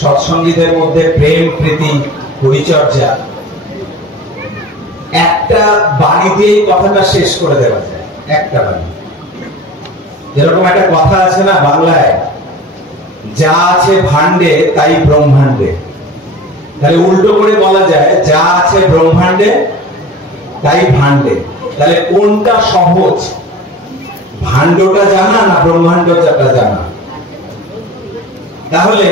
সৎসঙ্গীদের মধ্যে প্রেম প্রীতি পরিচর্যা, একটা বাণী দিয়ে কথাটা শেষ করে দেওয়া যায়। একটা বাণী, যেরকম একটা কথা আছে না বাংলায়, যা আছে ভাণ্ডে তাই ব্রহ্মাণ্ডে। তাহলে উল্টো করে বলা যায়, যা আছে ব্রহ্মাণ্ডে তাই ভাণ্ডে। তাহলে কোনটা সহজ, ভাণ্ডটা জানা না ব্রহ্মাণ্ডটা জানা? তাহলে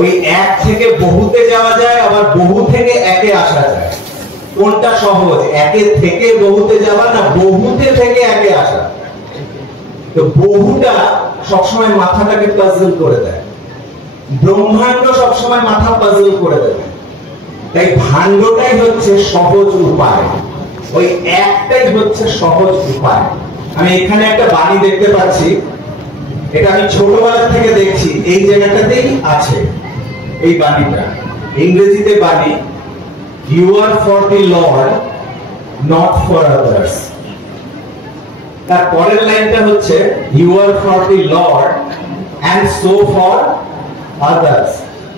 ওই এক থেকে বহুতে যাওয়া যায়, আবার বহু থেকে একে আসা যায়। কোনটা সহজ, একে থেকে বহুতে যাওয়া না বহুতে থেকে একে আসা? তো বহুটা সবসময় মাথাটাকে পাজল করে দেয়, ব্রহ্মাণ্ড সবসময় মাথা পাজল করে দেয়। তাই ভাণ্ডটাই হচ্ছে সহজ উপায়, ওই একটাই হচ্ছে সহজ উপায়। আমি এখানে একটা বাণী দেখতে পাচ্ছি, এটা আমি ছোটবেলা থেকে দেখছি, এই জায়গাটাতেই আছে এই বাণীটা। ইংরেজিতে বাণী, you are for the lord not for others. তার পরের লাইনটা হচ্ছে you are for the lord and so for others.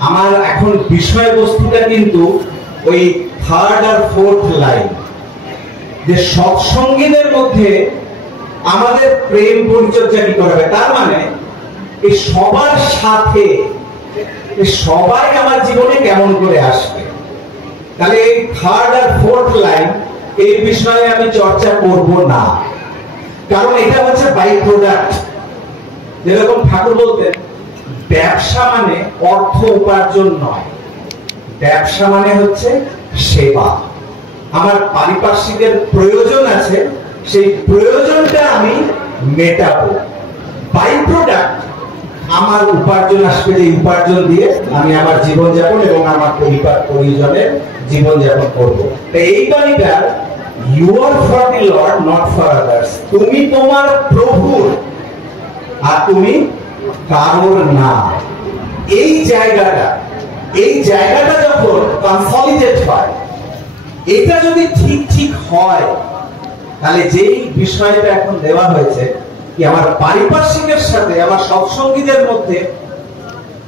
আমার এখন বিষয়বস্তুটা কিন্তু ওই থার্ড আর ফোর্থ লাইন, যে সৎসঙ্গীদের মধ্যে আমাদের প্রেম পরিচর্যা কি করবে। তার মানে এই সবার সাথে সবাই আমার জীবনে কেমন করে আসবে। তাহলে এই থার্ড আর ফোর্থ লাইন, এই বিষয়ে আমি চর্চা করব না, কারণ এটা হচ্ছে বাই প্রোডাক্ট। যেরকম ঠাকুর বলতেন, ব্যবসা মানে অর্থ উপার্জন নয়, ব্যবসা মানে হচ্ছে সেবা। আমার পারিপার্শ্বিকের প্রয়োজন আছে, সেই প্রয়োজনটা আমি মেটাবো। বাই প্রোডাক্ট আমার উপার্জন আসবে, যে উপার্জন দিয়ে আমি আমার জীবনযাপন এবং আমার পরিবার পরিজনের জীবনযাপন করবো। এই বাণীটা you are for the lord not for others. তুমি তোমার প্রভুর আর তুমি কারোর না। এই জায়গাটা যখন কনসলিডেট হয়, এটা যদি ঠিক হয়, তাহলে যেই বিষয়টা এখন দেওয়া হয়েছে কি আমার পারিপার্শ্বিকের সাথে আমার সৎসঙ্গীদের মধ্যে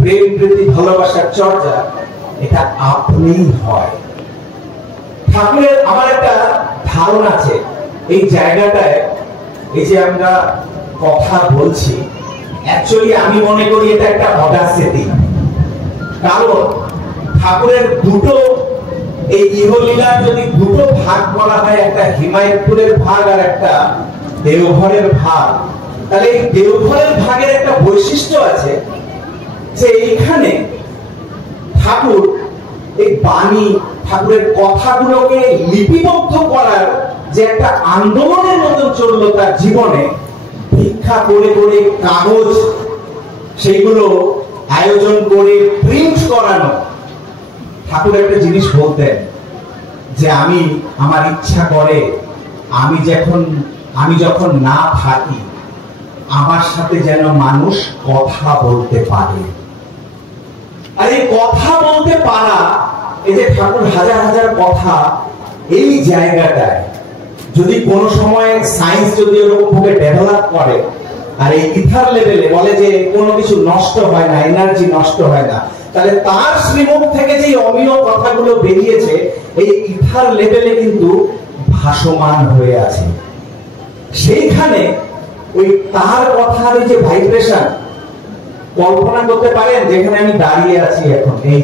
প্রেম প্রীতি ভালোবাসার চর্চা, এটা আপনিই হয়। ঠাকুরের আমার একটা ধারণা আছে, এই জায়গাটায় এই যে আমরা কথা বলছি, অ্যাকচুয়ালি আমি মনে করি এটা একটা অডাসিটি। কারণ ঠাকুরের দুটো, এই ইহলীলার যদি দুটো ভাগ করা হয়, একটা হিমায়তপুরের ভাগ আর একটা দেওঘরের ভাগ, তাহলে এই দেওঘরের ভাগের একটা বৈশিষ্ট্য আছে, যে এইখানে ঠাকুর এই বাণী, ঠাকুরের কথাগুলোকে লিপিবদ্ধ করার যে একটা আন্দোলনের মতো চললো তার জীবনে, ভিক্ষা করে করে কাগজ সেইগুলো আয়োজন করে প্রিন্ট করানো। ঠাকুর একটা জিনিস বলতেন, যে আমার ইচ্ছা করে আমি যখন না থাকি, আমার সাথে যেন মানুষ কথা বলতে পারে। আর এই কথা বলতে পারা, এই যে ঠাকুর হাজার হাজার কথা, এই জায়গাটায় যদি কোনো সময় সায়েন্স যদি এরকম ভাবে ডেভেলপ করে, আর এই ইথার লেভেলে বলে যে কোনো কিছু নষ্ট হয় না, এনার্জি নষ্ট হয় না, তাহলে তার শ্রীমুখ থেকে যে অমীয় কথাগুলো বেরিয়েছে, এই ইথার লেভেলে কিন্তু ভাসমান হয়ে আছে। সেইখানে ওই তার কথার যে ভাইব্রেশন, কল্পনা করতে পারেন যেখানে আমি দাঁড়িয়ে আছি এখন, এই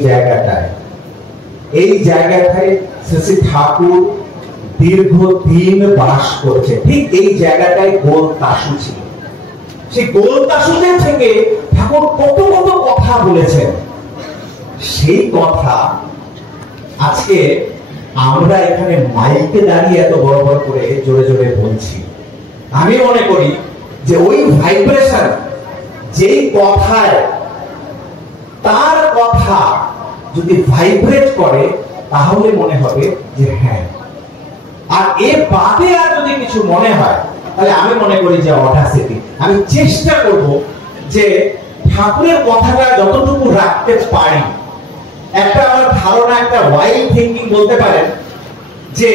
জায়গাটায় শ্রী ঠাকুর দীর্ঘদিন বাস করেছে। ঠিক এই জায়গাটায় গোল তাসু ছিল। সেই গোল তাসুতে থেকে ঠাকুর কত কত কথা বলেছেন, সেই কথা আজকে আমরা এখানে মাইকে দাঁড়িয়ে এত বড় বড় করে জোরে জোরে বলছি। আমি মনে করি যে ওই ভাইব্রেশন, যেই কথায় তার কথা যদি ভাইব্রেট করে, তাহলে মনে হবে যে হ্যাঁ। আর এর বাদে আর যদি কিছু মনে হয়, তাহলে আমি মনে করি যে অডাসিটি। আমি চেষ্টা করব যে ঠাকুরের কথাটা যতটুকু রাখতে পারি। একটা আমার ধারণা, একটা ওয়াইল্ড থিঙ্কিং বলতে পারেন, যে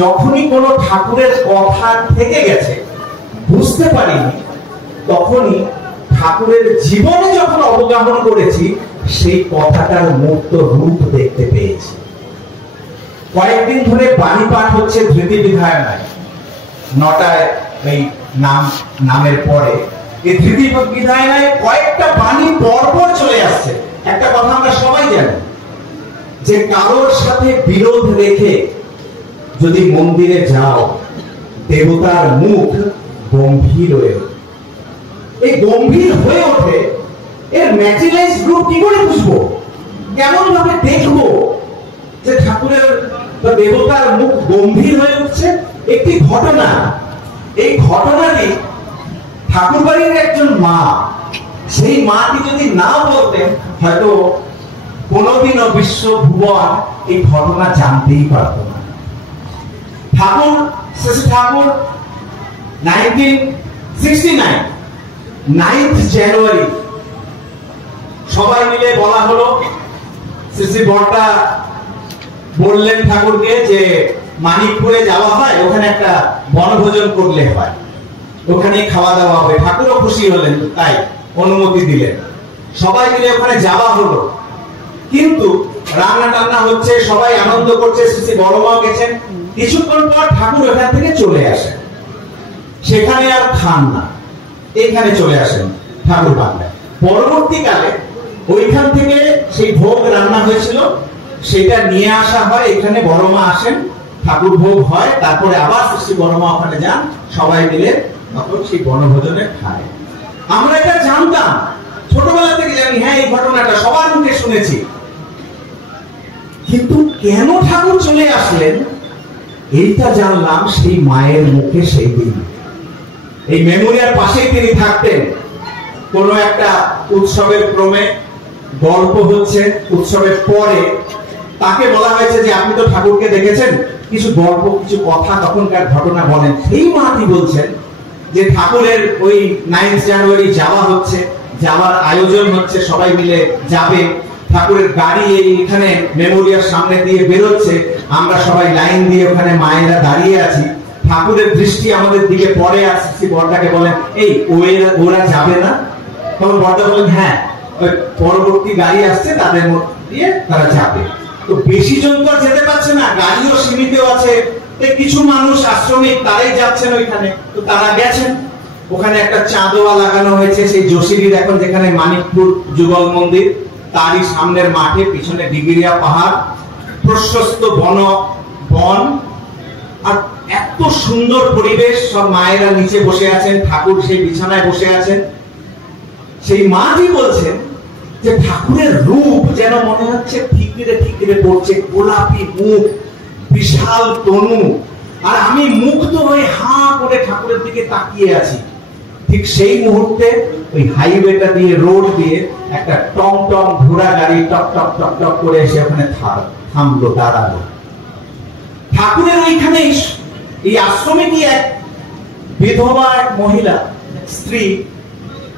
যখনই কোনো ঠাকুরের কথা থেকে গেছে, বুঝতে পারিনি, তখনই ঠাকুরের জীবনে যখন অবগাহন করেছি, সেই কথাটার মূর্ত রূপ দেখতে পেয়েছি। কয়েকদিন ধরে বাণী পাঠ হচ্ছে ধৃতি বিধায়নায়, 9টায় এই নামের পরে এই ধৃতি বিধায়নায় কয়েকটা বাণী পরপর চলে আসছে। একটা কথা আমরা সবাই জানি যে কারোর সাথে বিরোধ রেখে যদি মন্দিরে যাও, দেবতার মুখ গম্ভীর হয়ে ওঠে। এই গম্ভীর হয়ে ওঠে, এর ম্যাটেরিয়ালাইজ রূপ কি করে বুঝবো, কেমন ভাবে দেখবো যে ঠাকুরের বা দেবতার মুখ গম্ভীর হয়ে উঠছে? একটি ঘটনা, এই ঘটনাটি ঠাকুরবাড়ির একজন মা, সেই মাটি যদি না বলতেন হয়তো কোনোদিনও বিশ্ব ভুবন এই ঘটনা জানতেই পারত না। ঠাকুর 1969 9th জানুয়ারি সবাই মিলে বলা হলো, শ্রী বড়টা বললেন ঠাকুরকে যে মানিকপুরে যাওয়া হয়, ওখানে একটা বনভোজন করলে হয়, ওখানে খাওয়া দাওয়া হবে। ঠাকুরও খুশি হলেন, তাই অনুমতি দিলেন, সবাই মিলে ওখানে যাওয়া হলো। কিন্তু রান্না টান্না হচ্ছে, সবাই আনন্দ করছে, শ্রী বড় মা গেছেন। কিছুক্ষণ পর ঠাকুর ওখান থেকে চলে আসেন, সেখানে আর খান না, এখানে চলে আসেন ঠাকুর বাংলায়। পরবর্তীকালে ওইখান থেকে সেই ভোগ রান্না হয়েছিল সেটা নিয়ে আসা হয়, এখানে বড় মা আসেন, ঠাকুর ভোগ হয়, তারপরে আবার শ্রী বড় মা ওখানে যান, সবাই মিলে তখন সেই বনভোজনে খায়। আমরা এটা জানতাম, ছোটবেলা থেকে জানি, হ্যাঁ এই ঘটনাটা সবার মুখে শুনেছি। কিন্তু কেন ঠাকুর চলে আসলেন এইটা জানলাম সেই মায়ের মুখে সেই দিন। এই মেমোরিয়ার পাশেই তিনি থাকতেন। কোন একটা উৎসবের ক্রমে গল্প হচ্ছে, উৎসবের পরে তাকে বলা হয়েছে যে আপনি তো ঠাকুরকে দেখেছেন, কিছু গল্প কিছু কথা তখনকার ঘটনা বলেন। সেই মাটি বলছেন যে ঠাকুরের ওই 9th জানুয়ারি যাওয়া হচ্ছে, যাওয়ার আয়োজন হচ্ছে, সবাই মিলে যাবে। ঠাকুরের গাড়ি এইখানে মেমোরিয়ার সামনে দিয়ে বেরোচ্ছে, আমরা সবাই লাইন দিয়ে ওখানে মায়েরা দাঁড়িয়ে আছি। ঠাকুরের দৃষ্টি আমাদের দিকে পড়ে আসছে, বড়দাকে বলেন এই ওরা যাবে না? তখন বড়দা বলেন হ্যাঁ, পরবর্তী গাড়ি আসছে, তাদের মধ্যে দিয়ে তারা যাবে। তো বেশি জন তো যেতে পারছে না, গাড়িও সীমিত আছে, কিছু মানুষ আশ্রমিক তারাই যাচ্ছেন ওইখানে, তো তারা গেছেন। ওখানে একটা চাঁদোয়া লাগানো হয়েছে, সেই যোশীর এখন যেখানে মানিকপুর যুগল মন্দির, তারই সামনের মাঠে, পিছনে ডিগিরিয়া পাহাড়, প্রশস্ত বন, আর এত সুন্দর পরিবেশ। সব মায়েরা নিচে বসে আছেন, ঠাকুর সেই বিছানায় বসে আছেন। সেই মাটি বলছেন যে ঠাকুরের রূপ যেন মনে হচ্ছে ঠিকরে ঠিকরে পড়ছে, গোলাপি মুখ, বিশাল তনু, আর আমি মুগ্ধ হয়ে হাঁ করে ঠাকুরের দিকে তাকিয়ে আছি। ঠিক সেই মুহূর্তে ওই হাইওয়েটা দিয়ে, রোড দিয়ে একটা টম টম ঘোড়া গাড়ি টক টক টক টক করে এসে ওখানে থামলো, দাঁড়ালো। ঠাকুরের ওইখানে এই আশ্রমে কি এক বিধবা এক মহিলা, স্ত্রী,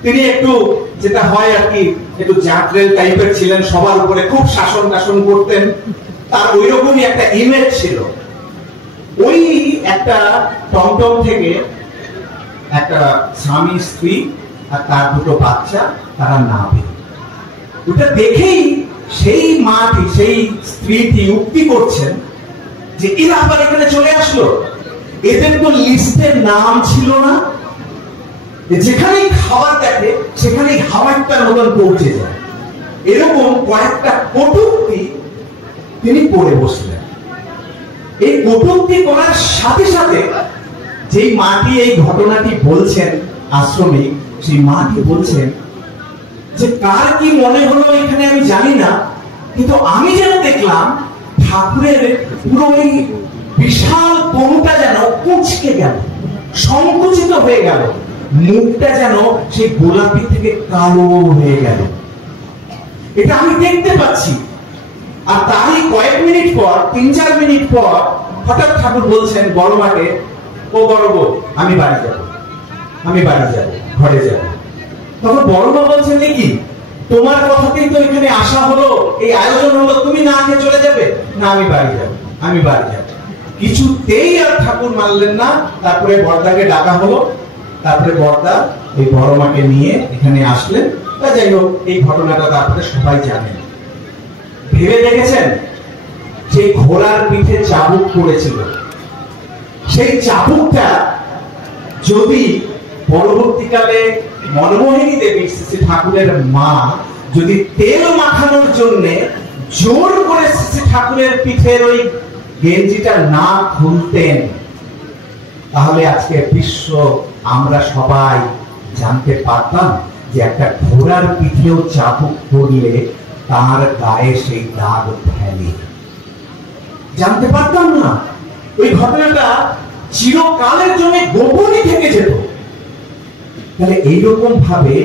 তিনি একটু যেটা হয় আর কি, একটু জাটরেল টাইপের ছিলেন, সবার উপরে খুব শাসন টাসন করতেন, তার ওই রকমই একটা ইমেজ ছিল। ওই একটা টমটম থেকে একটা স্বামী স্ত্রী আর তার দুটো বাচ্চা, তারা নামে। ওটা দেখেই সেই মাটি, সেই স্ত্রীটি উক্তি করছেন যে এরা আবার এখানে চলে আসলো, এদের তো লিস্টের নাম ছিল না, যেখানেই খাবার দেখে সেখানেই হাওয়াটার মতন পৌঁছে যায়। এরকম কয়েকটা কটূক্তি তিনি পড়ে বসলেন। এই কটূক্তি করার সাথে সাথে যেই মাটি এই ঘটনাটি বলছেন আশ্রমিক, সেই মাটি বলছেন যে কার কি মনে হলো এখানে আমি জানি না, কিন্তু আমি যেন দেখলাম ঠাকুরের পুরো ওই বিশাল তনুটা যেন কুঁচকে গেল, সংকুচিত হয়ে গেল, মুখটা যেন সেই গোলাপি থেকে কালো হয়ে গেল। এটা আমি দেখতে পাচ্ছি। আর তারই কয়েক মিনিট পর, 3-4 মিনিট পর হঠাৎ ঠাকুর বলছেন বড় মাকে, ও বড় বউ, আমি বাড়ি যাব, ঘরে যাব। তখন বড় মা বলছেন কি, তোমার কথাতেই তো এখানে আসা হলো, এই আয়োজন হলো, তুমি না খেয়ে চলে যাবে? না, আমি বাড়ি যাব। কিছুতেই আর ঠাকুর মানলেন না। তারপরে বড়দাকে ডাকা হলো, তারপরে বড়দা এই বড় মাকে নিয়ে এখানে আসলেন। যাই হোক, এই ঘটনাটা তারপরে সবাই জানেন। ভেবে দেখেছেন যে ঘোড়ার পিঠে চাবুক পড়েছিল, সেই চাবুকটা যদি পরবর্তীকালে মনমোহিনী দেবী শ্রী ঠাকুরের মা যদি তেল মাখানোর জন্য জোর করে শ্রী ঠাকুরের পিঠের ওই গেঞ্জিটা না খুলতেন, তাহলে আজকে বিশ্ব আমরা সবাই জানতে পারতাম যে একটা ঘোড়ার পিঠেও চাবুক পড়লে তার গায়ে সেই দাগ ফেলে। জানতে পারতাম না। ওই ঘটনাটা চিরকালের জন্য গোপনই থেকে যেত। তাহলে এইরকম ভাবে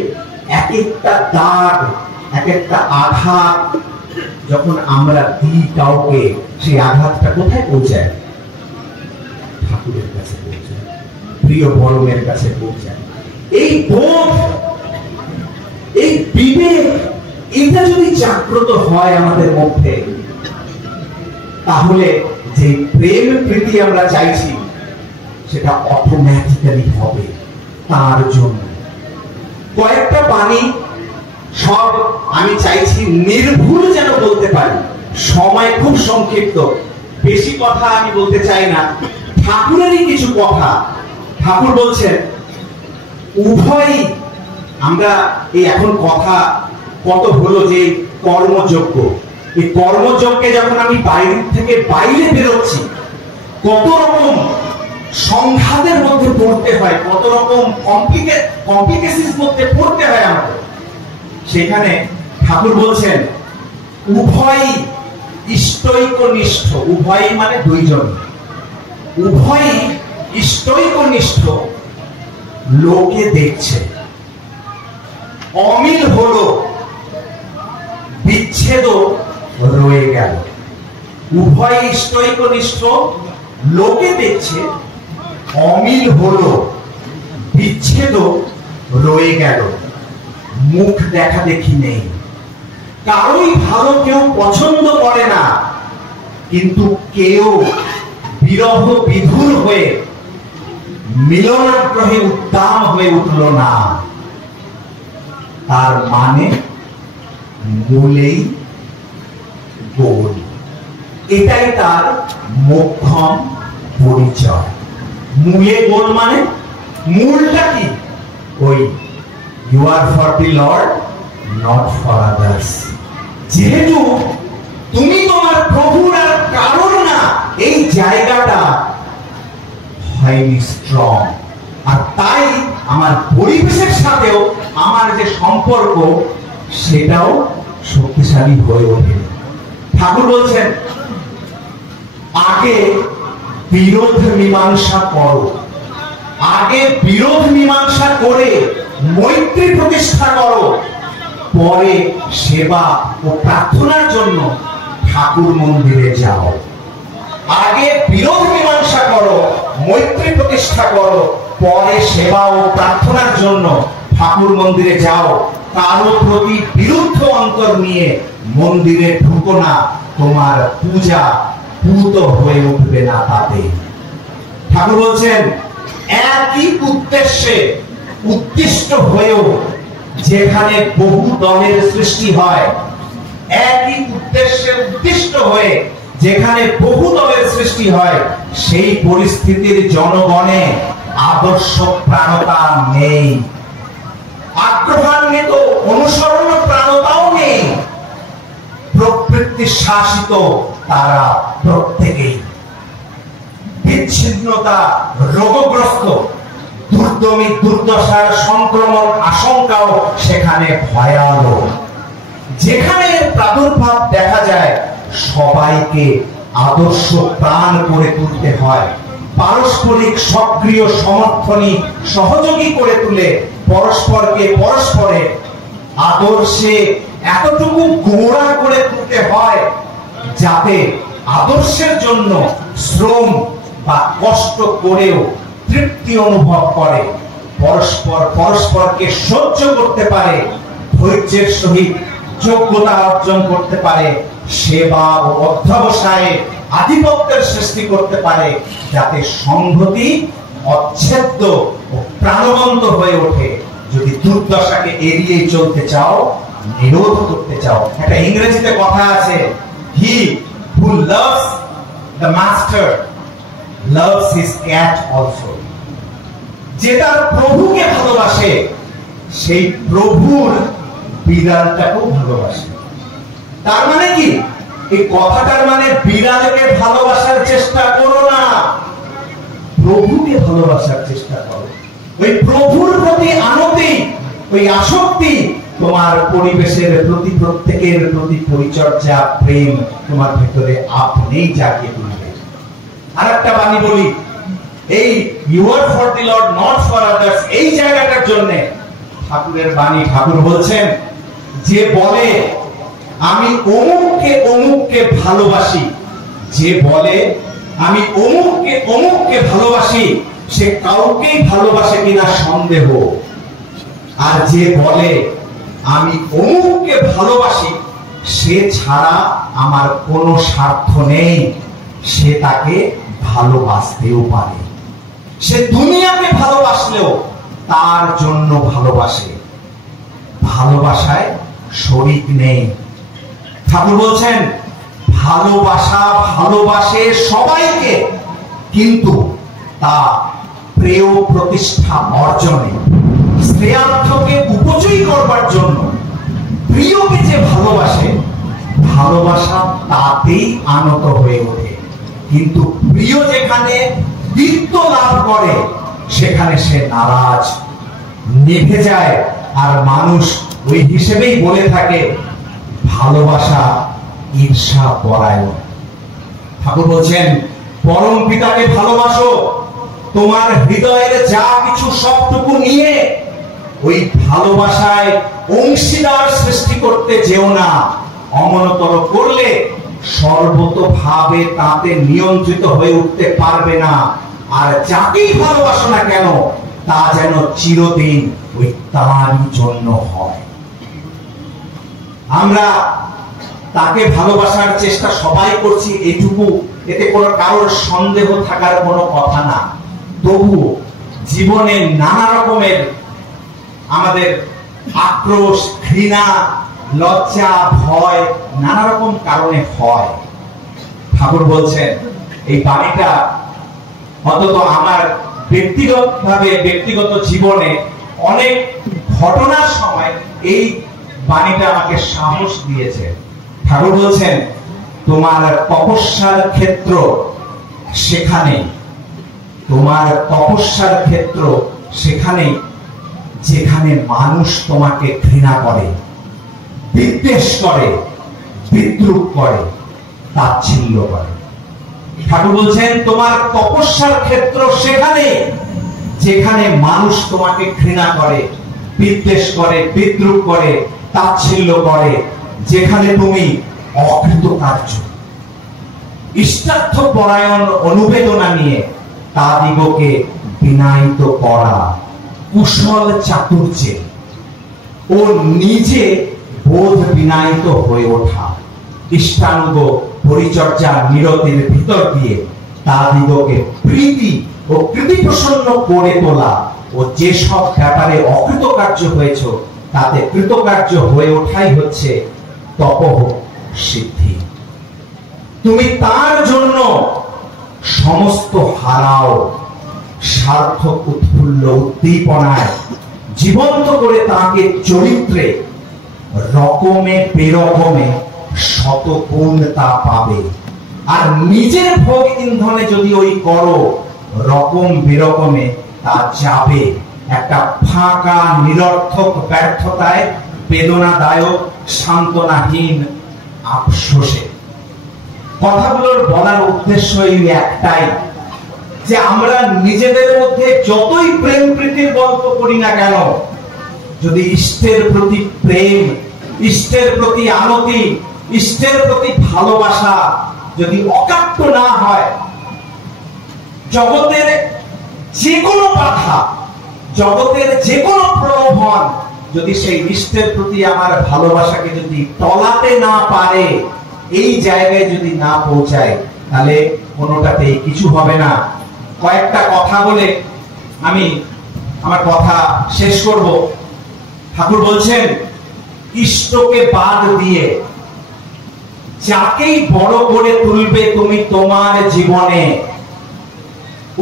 এক একটা দাগ, এক একটা আঘাত যখন আমরা দিই কাউকে, সেই আঘাতটা কোথায় পৌঁছায়? ঠাকুরের কাছে পৌঁছায়, প্রিয় বরমের কাছে পৌঁছায়। এই বোধ, এই বিবেক, এটা যদি জাগ্রত হয় আমাদের মধ্যে, তাহলে যে প্রেম প্রীতি আমরা চাইছি সেটা অটোমেটিক্যালি হবে। তার জন্য কয়েকটা বাণী সব আমি চাইছি নির্ভুল যেন বলতে পারি। সময় খুব সংক্ষিপ্ত, বেশি কথা আমি বলতে চাই না। ঠাকুরেরই কিছু কথা। ঠাকুর বলছেন উভয়ই, আমরা এই এখন কথা কত হলো যে কর্মযোগ্য, এই কর্মযোগ্যে যখন আমি বাইরে থেকে বাইরে বেরোচ্ছি, কত রকম সংঘাতের মধ্যে পড়তে হয়, কত রকম কমপ্লিকেশনস মধ্যে পড়তে হয় আমাদের। সেখানে ঠাকুর বলছেন উভয়ই ইষ্টৈকনিষ্ঠ, উভয়ই মানে দুইজন, উভয়ই ইষ্টৈকনিষ্ঠ লোকে দেখছে। অমিল হলো, বিচ্ছেদ রয়ে গেল। উভয় ইষ্টৈকনিষ্ঠ লোকে দেখছে, অমিল হলো, বিচ্ছেদ রয়ে গেল। মুখ দেখা দেখি নেই, কারোই ভালো কেউ পছন্দ করে না, কিন্তু কেউ বিরহ বিধুর হয়ে মিলনাগ্রহে উদ্দাম হয়ে উঠল না। তার মানে মূলেই গোল। এটাই তার মোক্ষম পরিচয়। মূলে গোল মানে মূলটা কি? ওই you are for the lord, not for others. যেহেতু তুমি তোমার প্রভুর আর কারণ না, এই জায়গাটা হাইলি স্ট্রং। আর তাই আমার পরিবেশের সাথেও আমার যে সম্পর্ক, সেটাও শক্তিশালী হয়ে ওঠে। ঠাকুর বলছেন আগে বিরোধ মীমাংসা করো, আগে বিরোধ মীমাংসা করে মৈত্রী প্রতিষ্ঠা করো, পরে সেবা ও প্রার্থনার জন্য ঠাকুর মন্দিরে যাও। আগে বিরোধ মীমাংসা করো, মৈত্রী প্রতিষ্ঠা করো, পরে সেবা ও প্রার্থনার জন্য ঠাকুর মন্দিরে যাও। কারো প্রতি বিরুদ্ধ অন্তর নিয়ে মন্দিরে ঢুকো না, তোমার পূজা পূত হয়ে উঠবে না তাতে। ঠাকুর বলছেন একই উদ্দেশ্যে উদ্দিষ্ট হয়েও যেখানে বহু দলের সৃষ্টি হয়, একই উদ্দেশ্যে উদ্দিষ্ট হয়ে যেখানে বহু দলের সৃষ্টি হয়, সেই পরিস্থিতির জনগণে আদর্শ প্রাণতা নেই, আগ্রহান্বিত অনুসরণ প্রাণতাও নেই, প্রবৃত্তি শাসিত তারা প্রত্যেকেই। বিচ্ছিন্নতা রোগগ্রস্ত, দুর্দমী দুর্দশার সংক্রমণ আশঙ্কাও সেখানে ভয়াবহ। যেখানে প্রাদুর্ভাব দেখা যায়, সবাইকে আদর্শ প্রাণ করে তুলতে হয়, পারস্পরিক সক্রিয় সমর্থনী সহযোগী করে তুলে পরস্পরকে পরস্পরে আদর্শে এতটুকু গোড়া করে তুলতে হয় যাতে আদর্শের জন্য শ্রম বা কষ্ট করেও তৃপ্তি অনুভব করে, পরস্পর পরস্পরকে সহ্য করতে পারে, ধৈর্যের সহিত যোগ্যতা অর্জন করতে পারে, সেবা ও অধ্যবসায়ে আধিপত্যের সৃষ্টি করতে পারে, যাতে সংহতি অচ্ছেদ্য ও প্রাণবন্ত হয়ে ওঠে। যদি দুর্দশাকে এড়িয়ে চলতে চাও, নিরোধ করতে চাও। একটা ইংরেজিতে কথা আছে, he who loves the master loves his cat also. যে তার প্রভুকে ভালোবাসে সেই প্রভুর বিড়ালটাকেও ভালোবাসে। তার মানে কি? এই কথাটার মানে বিড়ালকে ভালোবাসার চেষ্টা করো না, প্রভুকে ভালোবাসার চেষ্টা করো। ওই প্রভুর প্রতি আনতি, ওই আসক্তি তোমার পরিবেশের প্রতি, প্রত্যেকের প্রতি পরিচর্যা, প্রেম তোমার ভেতরে আপনিই জাগিয়ে তুলবে। আর একটা বাণী বলি, এই you are for the lord not for others, এই জায়গাটার জন্য ঠাকুরের বাণী। ঠাকুর বলছেন, যে বলে আমি অমুককে অমুককে ভালোবাসি, যে বলে আমি অমুককে অমুককে ভালোবাসি, সে কাউকেই ভালোবাসে কিনা সন্দেহ। আর যে বলে আমি অমুককে ভালোবাসি, সে ছাড়া আমার কোনো স্বার্থ নেই, সে তাকে ভালোবাসতেও পারে। সে দুনিয়াকে ভালোবাসলেও তার জন্য ভালোবাসে, ভালোবাসায় শরীক নেই। ঠাকুর বলছেন, ভালোবাসা ভালোবাসে সবাইকে, কিন্তু তা প্রেয় প্রতিষ্ঠা অর্জনে, শ্রেয়ার্থকে উপজয়ী করবার জন্য প্রিয়কে যে ভালোবাসে, ভালোবাসা তাতেই আনত হয়ে ওঠে। কিন্তু প্রিয় যেখানে বৃত্ত লাভ করে, সেখানে সে নারাজ, নিভে যায়। আর মানুষ ওই হিসেবেই বলে থাকে, ভালোবাসা ঈর্ষা পরায়ণ। ঠাকুর বলছেন, পরম পিতাকে ভালোবাসো, তোমার হৃদয়ের যা কিছু সবটুকু নিয়ে ওই ভালোবাসায় অংশীদার সৃষ্টি করতে যেও না। অমনতর করলে সর্বতোভাবে তাতে নিয়ন্ত্রিত হয়ে উঠতে পারবে না। আর যাকেই ভালোবাসো না কেন, তা যেন চিরদিন ওই তারই জন্য হয়। আমরা তাকে ভালোবাসার চেষ্টা সবাই করছি, এটুকু, এতে কোনো কারোর সন্দেহ থাকার কোনো কথা না। তবুও জীবনে নানা রকমের আমাদের আক্রোশ, ঘৃণা, লজ্জা, ভয় নানা রকম কারণে হয়। ঠাকুর বলছেন, এই বাণীটা অন্তত আমার ব্যক্তিগত জীবনে অনেক ঘটনার সময় এই বাণীটা আমাকে সাহস দিয়েছে। ঠাকুর বলছেন, তোমার তপস্যার ক্ষেত্র সেখানে, তোমার তপস্যার ক্ষেত্র সেখানে যেখানে মানুষ তোমাকে ঘৃণা করে, বিদ্বেষ করে, বিদ্রুপ করে, তাচ্ছিল্য করে। ঠাকুর বলছেন, তোমার তপস্যার ক্ষেত্র সেখানে যেখানে মানুষ তোমাকে ঘৃণা করে, বিদ্বেষ করে, বিদ্রুপ করে, তাচ্ছিল্য করে, যেখানে তুমি অকৃতকার্য, ইষ্টার্থ পরায়ণ অনুবেদনা নিয়ে তাদিগকে বিনায়িত করা, কুশল চাতুর্যে ও নিজে বোধ বিনায়িত হয়ে ওঠা, ইষ্টানুগ পরিচর্যা নিরতির ভিতর দিয়ে তাদিগকে প্রীতি ও কৃতিপ্রসন্ন করে তোলা, ও যেসব ব্যাপারে অকৃতকার্য হয়েছ তাতে কৃতকার্য হয়ে ওঠাই হচ্ছে তপঃ সিদ্ধি। তুমি তার জন্য সমস্ত হারাও, সার্থক উৎফুল্ল উদ্দীপনায় জীবন্ত করে তাকে চরিত্রে রকমে বেরকমে শতগুণ তা পাবে। আর নিজের ভোগ ইন্ধনে যদি ওই করো, রকম বেরকমে তা যাবে একটা ফাঁকা নিরর্থক ব্যর্থতায়, বেদনাদায়ক সান্ত্বনাহীন আফসোসে। কথাগুলোর বলার উদ্দেশ্য এই একটাই, যে আমরা নিজেদের মধ্যে যতই প্রেম প্রীতির গল্প করি না কেন, যদি ইষ্টের প্রতি প্রেম, ইষ্টের প্রতি আনতি, ইষ্টের প্রতি ভালোবাসা যদি অকাট্য না হয়, জগতের যে কোনো বাধা, জগতের যে কোনো প্রলোভন যদি সেই ইষ্টের প্রতি আমার ভালোবাসাকে যদি টলাতে না পারে, এই জায়গায় যদি না পৌঁছায়, তাহলে কোনোটাতে কিছু হবে না। কয়েকটা কথা বলে আমি আমার কথা শেষ করব। ঠাকুর বলছেন ইষ্টকে বাদ দিয়ে যাকেই বড় করে তুলবে তুমি তোমার জীবনে,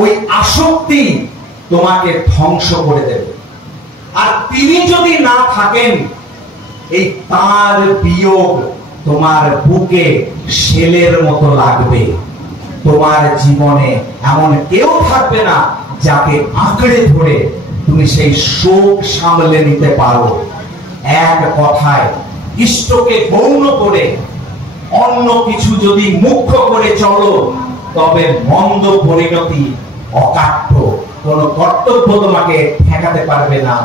ওই আসক্তি তোমাকে ধ্বংস করে দেবে। আর তিনি যদি না থাকেন, এই তার বিয়োগ তোমার বুকে শেলের মতো লাগবে। তোমার জীবনে এমন কেউ থাকবে না যাকে আঁকড়ে ধরে তুমি সেই শোক সামলে নিতে পারো। এক কথায় ইষ্টকে গৌণ করে অন্য কিছু যদি মুখ্য করে চলো, তবে মন্দ পরিণতি অকাট্য। কোন কর্তব্য তোমাকে ঠেকাতে পারবে না,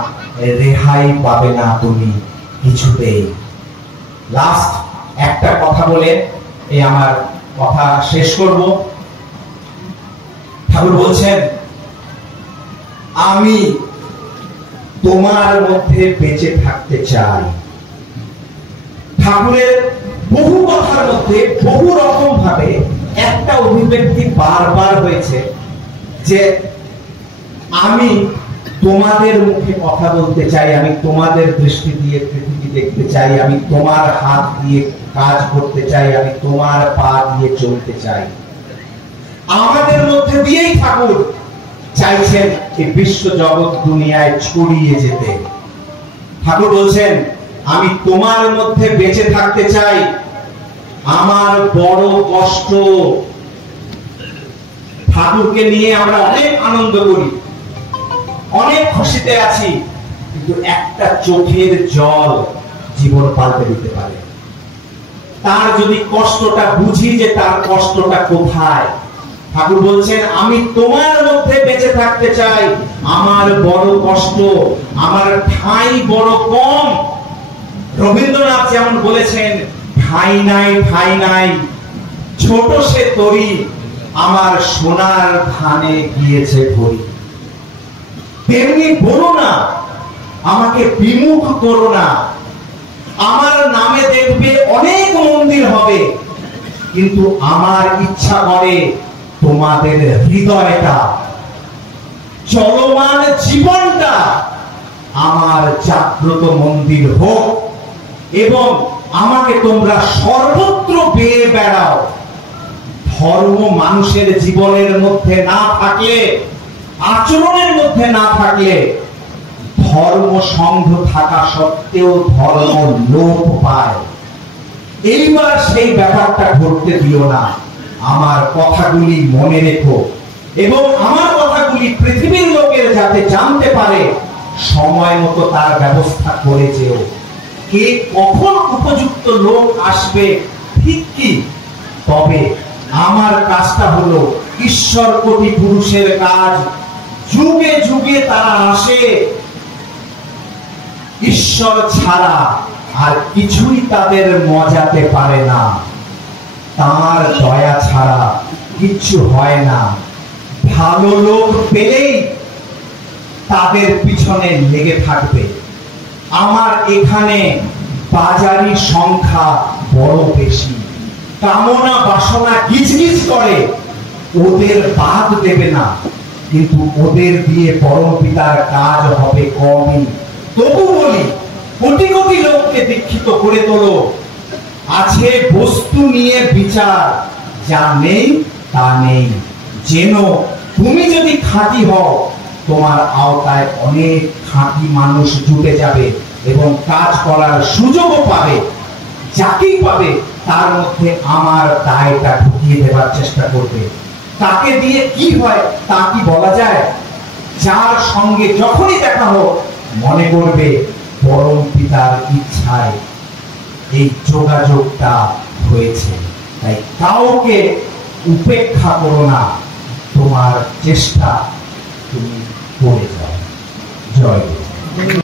রেহাই পাবে না তুমি কিছুতেই। লাস্ট একটা কথা বলে এই আমার কথা শেষ করব। ঠাকুর বলছেন আমি তোমার মধ্যে বেঁচে থাকতে চাই। ঠাকুরের বহু কথার মধ্যে বহু রকম ভাবে একটা অভিব্যক্তি বারবার হয়েছে যে আমি তোমাদের মুখে কথা বলতে চাই, আমি তোমাদের দৃষ্টি দিয়ে পৃথিবী দেখতে চাই, আমি তোমার হাত দিয়ে কাজ করতে চাই, আমি তোমার পা দিয়ে চলতে চাই। আমাদের মধ্যে দিয়েই ঠাকুর চাইছেন এই বিশ্ব জগৎ দুনিয়ায় ছড়িয়ে যেতে। ঠাকুর বলছেন আমি তোমার মধ্যে বেঁচে থাকতে চাই। আমার বড় কষ্ট। ঠাকুরকে নিয়ে আমরা অনেক আনন্দ করি, অনেক খুশিতে আছি, কিন্তু একটা চোখের জল জীবন পাল্টে দিতে পারে। তার যদি কষ্টটা বুঝি যে তার কষ্টটা কোথায়। ঠাকুর বলছেন আমি তোমার মধ্যে বেঁচে থাকতে চাই। আমার বড় কষ্ট, আমার ঠাঁই বড় কম। রবীন্দ্রনাথ যেমন বলেছেন ঠাঁই নাই ঠাঁই নাই, ছোট সে তরি, আমার সোনার ধানে গিয়েছে ভরি। তেমনি বলো না আমাকে বিমুখ করো না। আমার নামে দেখবে অনেক মন্দির হবে, কিন্তু আমার ইচ্ছা করে তোমাদের হৃদয়টা, চলমান জীবনটা আমার জাগ্রত মন্দির হোক, এবং আমাকে তোমরা সর্বত্র পেয়ে বেড়াও। ধর্ম মানুষের জীবনের মধ্যে না থাকলে, আচরণের মধ্যে না থাকলে, ধর্ম সংঘ থাকা সত্ত্বেও ধর্ম লোপ পায়। এইবার সেই ব্যাপারটা ঘটতে দিও না। আমার কথাগুলি মনে রেখো, এবং আমার কথাগুলি পৃথিবীর লোকের যাতে জানতে পারে, সময় মতো তার ব্যবস্থা করে যেও। কে কখন উপযুক্ত লোক আসবে ঠিক কি, তবে আমার কাজটা হলো ঈশ্বর কোটি পুরুষের কাজ। যুগে যুগে তারা আসে, ঈশ্বর ছাড়া আর কিছুই তাদের মজাতে পারে না। তার দয়া ছাড়া কিচ্ছু হয় না। ভালো লোক পেলেই তাদের পিছনে লেগে থাকবে। আমার এখানে বাজারি সংখ্যা বড় বেশি, কামনা বাসনা গিজগিজ করে, ওদের বাদ দেবে না, কিন্তু ওদের দিয়ে পরম পিতার কাজ হবে কমই। তবু বলি কোটি কোটি লোককে দীক্ষিত করে তোলো। আছে বস্তু নিয়ে বিচার, যা নেই তা নেই। যেন তুমি যদি খাঁটি হও, তোমার আওতায় অনেক খাঁটি মানুষ জুটে যাবে এবং কাজ করার সুযোগও পাবে। যাকেই পাবে তার মধ্যে আমার দায়টা ঢুকিয়ে দেওয়ার চেষ্টা করবে। তাকে দিয়ে কি হয় তা কি বলা যায়? যার সঙ্গে যখনই দেখা হোক মনে করবে পরম পিতার ইচ্ছায় এই যোগাযোগটা হয়েছে। তাই কাউকে উপেক্ষা করো না, তোমার চেষ্টা তুমি করে যাও। জয় গুরু।